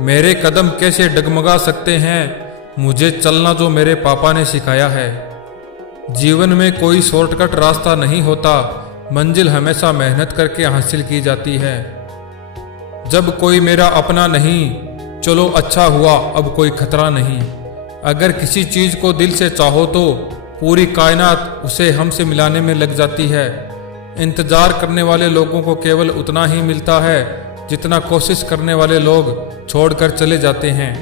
मेरे कदम कैसे डगमगा सकते हैं, मुझे चलना जो मेरे पापा ने सिखाया है। जीवन में कोई शॉर्टकट रास्ता नहीं होता, मंजिल हमेशा मेहनत करके हासिल की जाती है। जब कोई मेरा अपना नहीं, चलो अच्छा हुआ अब कोई खतरा नहीं। अगर किसी चीज़ को दिल से चाहो तो पूरी कायनात उसे हमसे मिलाने में लग जाती है। इंतजार करने वाले लोगों को केवल उतना ही मिलता है जितना कोशिश करने वाले लोग छोड़कर चले जाते हैं।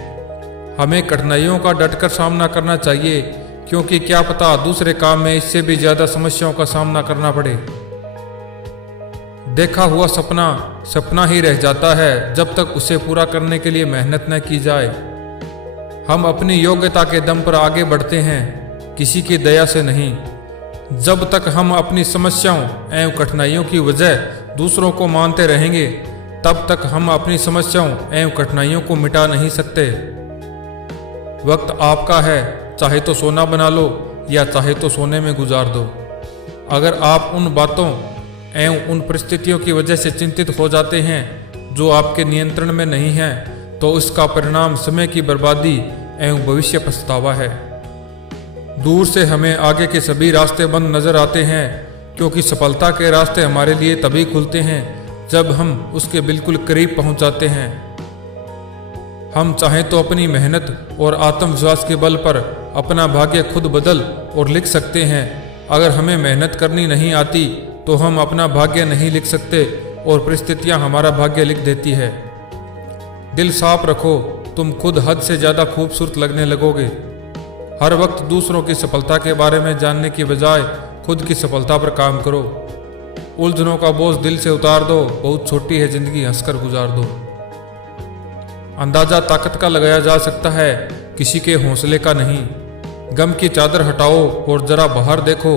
हमें कठिनाइयों का डटकर सामना करना चाहिए, क्योंकि क्या पता दूसरे काम में इससे भी ज़्यादा समस्याओं का सामना करना पड़े। देखा हुआ सपना सपना ही रह जाता है जब तक उसे पूरा करने के लिए मेहनत न की जाए। हम अपनी योग्यता के दम पर आगे बढ़ते हैं, किसी की दया से नहीं। जब तक हम अपनी समस्याओं एवं कठिनाइयों की वजह दूसरों को मानते रहेंगे, तब तक हम अपनी समस्याओं एवं कठिनाइयों को मिटा नहीं सकते। वक्त आपका है, चाहे तो सोना बना लो या चाहे तो सोने में गुजार दो। अगर आप उन बातों एवं उन परिस्थितियों की वजह से चिंतित हो जाते हैं जो आपके नियंत्रण में नहीं हैं, तो इसका परिणाम समय की बर्बादी एवं भविष्य पछतावा है। दूर से हमें आगे के सभी रास्ते बंद नजर आते हैं, क्योंकि सफलता के रास्ते हमारे लिए तभी खुलते हैं जब हम उसके बिल्कुल करीब पहुंच जाते हैं। हम चाहें तो अपनी मेहनत और आत्मविश्वास के बल पर अपना भाग्य खुद बदल और लिख सकते हैं। अगर हमें मेहनत करनी नहीं आती तो हम अपना भाग्य नहीं लिख सकते और परिस्थितियां हमारा भाग्य लिख देती है। दिल साफ रखो, तुम खुद हद से ज़्यादा खूबसूरत लगने लगोगे। हर वक्त दूसरों की सफलता के बारे में जानने की बजाय खुद की सफलता पर काम करो। उलझनों का बोझ दिल से उतार दो, बहुत छोटी है जिंदगी, हंसकर गुजार दो। अंदाजा ताकत का लगाया जा सकता है, किसी के हौसले का नहीं। गम की चादर हटाओ और जरा बाहर देखो,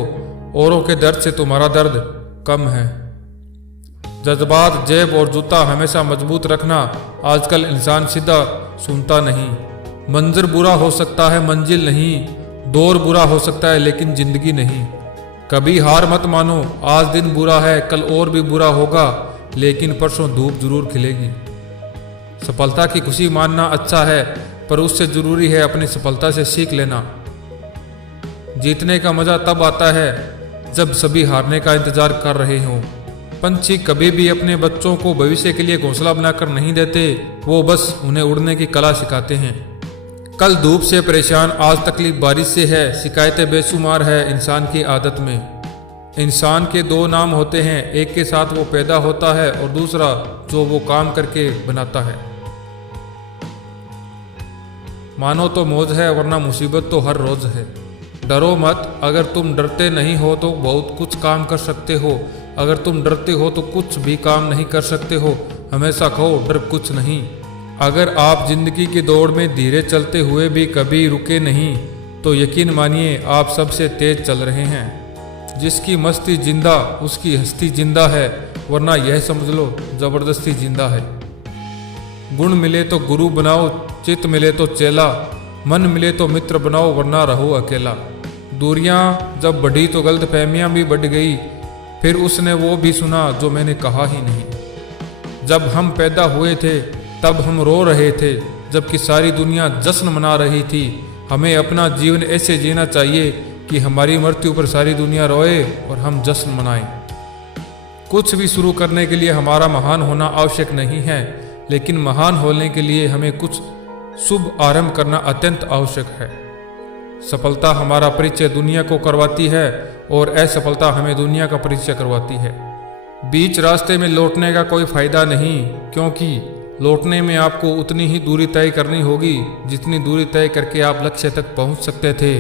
औरों के दर्द से तुम्हारा दर्द कम है। जज्बात, जेब और जूता हमेशा मजबूत रखना। आजकल इंसान सीधा सुनता नहीं। मंजर बुरा हो सकता है, मंजिल नहीं। दौर बुरा हो सकता है, लेकिन जिंदगी नहीं। कभी हार मत मानो, आज दिन बुरा है, कल और भी बुरा होगा, लेकिन परसों धूप जरूर खिलेगी। सफलता की खुशी मानना अच्छा है, पर उससे जरूरी है अपनी सफलता से सीख लेना। जीतने का मजा तब आता है जब सभी हारने का इंतजार कर रहे हों। पंछी कभी भी अपने बच्चों को भविष्य के लिए घोंसला बनाकर नहीं देते, वो बस उन्हें उड़ने की कला सिखाते हैं। कल धूप से परेशान, आज तकलीफ बारिश से है। शिकायतें बेशुमार है इंसान की आदत में। इंसान के दो नाम होते हैं, एक के साथ वो पैदा होता है और दूसरा जो वो काम करके बनाता है। मानो तो मौज है, वरना मुसीबत तो हर रोज है। डरो मत, अगर तुम डरते नहीं हो तो बहुत कुछ काम कर सकते हो। अगर तुम डरते हो तो कुछ भी काम नहीं कर सकते हो। हमेशा कहो डर कुछ नहीं। अगर आप जिंदगी की दौड़ में धीरे चलते हुए भी कभी रुके नहीं, तो यकीन मानिए आप सबसे तेज चल रहे हैं। जिसकी मस्ती जिंदा उसकी हस्ती जिंदा है, वरना यह समझ लो जबरदस्ती जिंदा है। गुण मिले तो गुरु बनाओ, चित मिले तो चेला, मन मिले तो मित्र बनाओ, वरना रहो अकेला। दूरियां जब बढ़ी तो गलतफहमियां भी बढ़ गई, फिर उसने वो भी सुना जो मैंने कहा ही नहीं। जब हम पैदा हुए थे तब हम रो रहे थे, जबकि सारी दुनिया जश्न मना रही थी। हमें अपना जीवन ऐसे जीना चाहिए कि हमारी मृत्यु पर सारी दुनिया रोए और हम जश्न मनाएं। कुछ भी शुरू करने के लिए हमारा महान होना आवश्यक नहीं है, लेकिन महान होने के लिए हमें कुछ शुभ आरंभ करना अत्यंत आवश्यक है। सफलता हमारा परिचय दुनिया को करवाती है और असफलता हमें दुनिया का परिचय करवाती है। बीच रास्ते में लौटने का कोई फायदा नहीं, क्योंकि लौटने में आपको उतनी ही दूरी तय करनी होगी जितनी दूरी तय करके आप लक्ष्य तक पहुंच सकते थे।